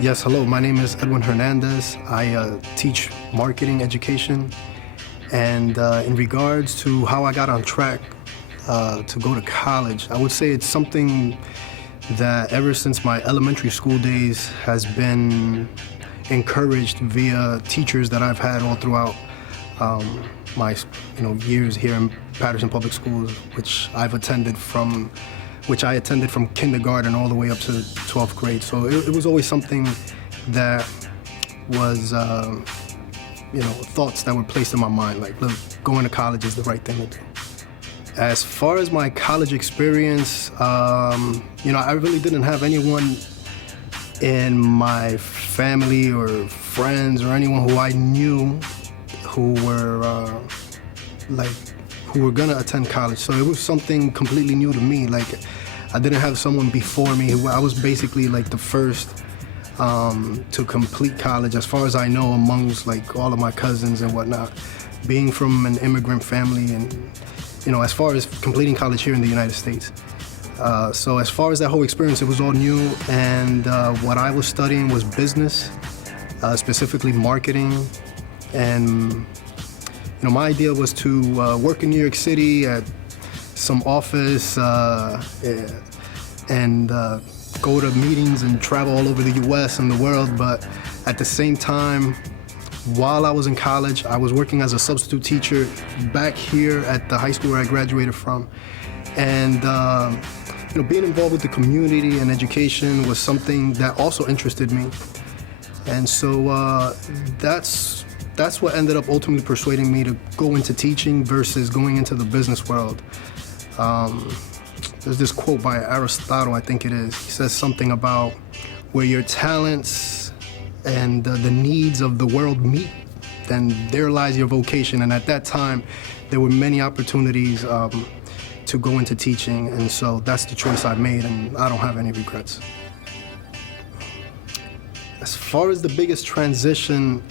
Yes, hello. My name is Edwin Hernandez. I teach marketing education. And in regards to how I got on track to go to college, I would say it's something that ever since my elementary school days has been encouraged via teachers that I've had all throughout my years here in Patterson Public Schools, which I attended from kindergarten all the way up to 12th grade. So it was always something that was, thoughts that were placed in my mind, like, look, going to college is the right thing to do. As far as my college experience, I really didn't have anyone in my family or friends or anyone who I knew who were gonna attend college. So it was something completely new to me. Like, I didn't have someone before me. I was basically like the first to complete college, as far as I know, amongst like all of my cousins and whatnot. Being from an immigrant family and, as far as completing college here in the United States. So as far as that whole experience, it was all new. And what I was studying was business, specifically marketing. And my idea was to work in New York City at some office and go to meetings and travel all over the US and the world. But at the same time, while I was in college, I was working as a substitute teacher back here at the high school where I graduated from. And being involved with the community and education was something that also interested me. And so that's what ended up ultimately persuading me to go into teaching versus going into the business world. There's this quote by Aristotle, I think it is. He says something about where your talents and the needs of the world meet, then there lies your vocation. And at that time, there were many opportunities to go into teaching. And so that's the choice I made, and I don't have any regrets. As far as the biggest transition,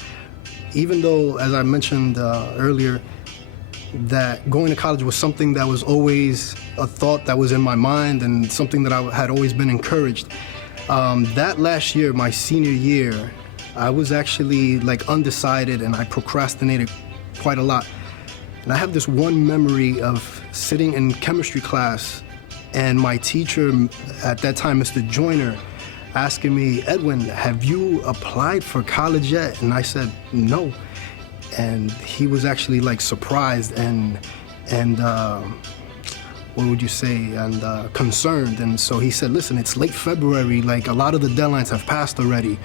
even though, as I mentioned earlier, that going to college was something that was always a thought that was in my mind and something that I had always been encouraged. That last year, my senior year, I was actually like undecided and I procrastinated quite a lot. And I have this one memory of sitting in chemistry class and my teacher at that time, Mr. Joyner, asking me, Edwin, have you applied for college yet? And I said, no. And he was actually like surprised and what would you say, and concerned. And so he said, listen, it's late February, like a lot of the deadlines have passed already.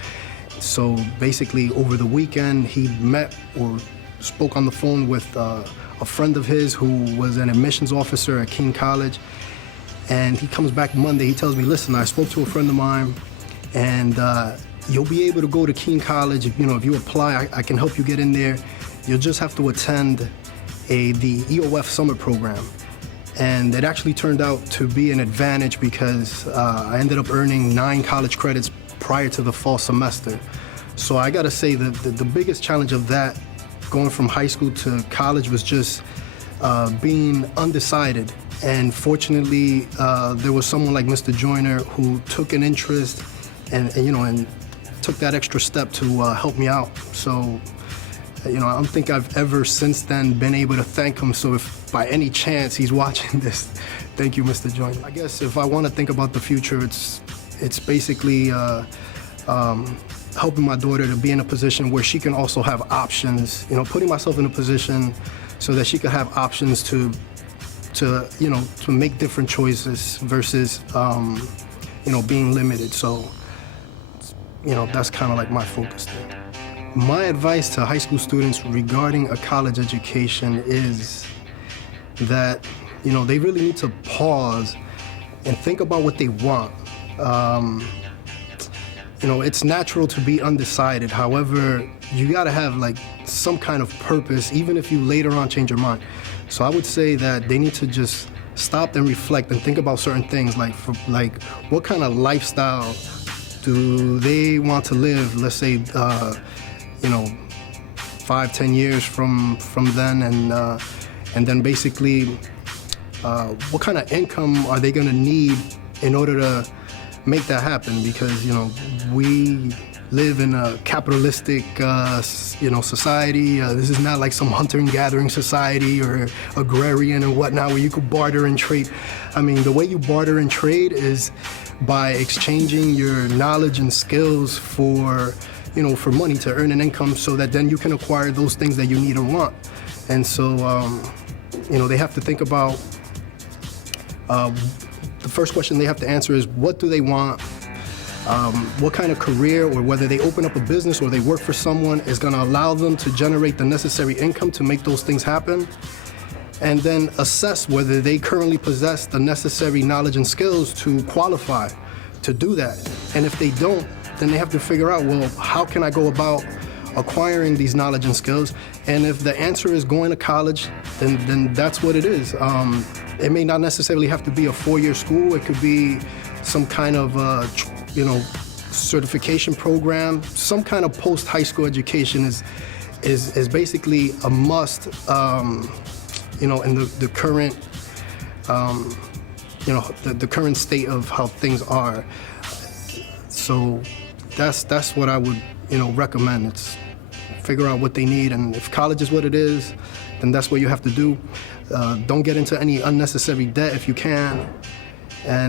So basically over the weekend, he met or spoke on the phone with a friend of his who was an admissions officer at King College. And he comes back Monday, he tells me, listen, I spoke to a friend of mine and you'll be able to go to King College. If you apply, I can help you get in there. You'll just have to attend the EOF summer program. And it actually turned out to be an advantage because I ended up earning 9 college credits prior to the fall semester. So I gotta say that the biggest challenge of that, going from high school to college, was just being undecided. And fortunately, there was someone like Mr. Joyner who took an interest and took that extra step to help me out. So, I don't think I've ever since then been able to thank him. So if by any chance he's watching this, thank you, Mr. Joyner. I guess if I want to think about the future, it's basically helping my daughter to be in a position where she can also have options, putting myself in a position so that she could have options to make different choices versus, being limited. So, that's kind of like my focus there. My advice to high school students regarding a college education is that, they really need to pause and think about what they want. It's natural to be undecided. However, you gotta have like some kind of purpose, even if you later on change your mind. So I would say that they need to just stop and reflect and think about certain things, like what kind of lifestyle do they want to live, let's say, 5-10 years from then, and then basically what kind of income are they gonna need in order to make that happen? Because we live in a capitalistic, society. This is not like some hunter and gathering society or agrarian and whatnot where you could barter and trade. I mean, the way you barter and trade is by exchanging your knowledge and skills for money to earn an income, so that then you can acquire those things that you need and want. And so, they have to think about. The first question they have to answer is, what do they want? What kind of career, or whether they open up a business or they work for someone, is going to allow them to generate the necessary income to make those things happen. And then assess whether they currently possess the necessary knowledge and skills to qualify to do that. And if they don't, then they have to figure out, well, how can I go about acquiring these knowledge and skills? And if the answer is going to college, then that's what it is. It may not necessarily have to be a 4-year school. It could be some kind of, certification program. Some kind of post-high school education is basically a must, in the current, the current state of how things are. So that's what I would, recommend. It's figure out what they need, and if college is what it is, then that's what you have to do. Don't get into any unnecessary debt if you can.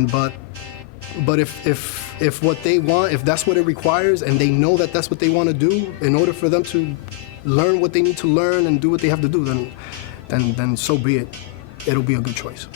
But if what they want, if that's what it requires, and they know that that's what they want to do, in order for them to learn what they need to learn and do what they have to do, then so be it. It'll be a good choice.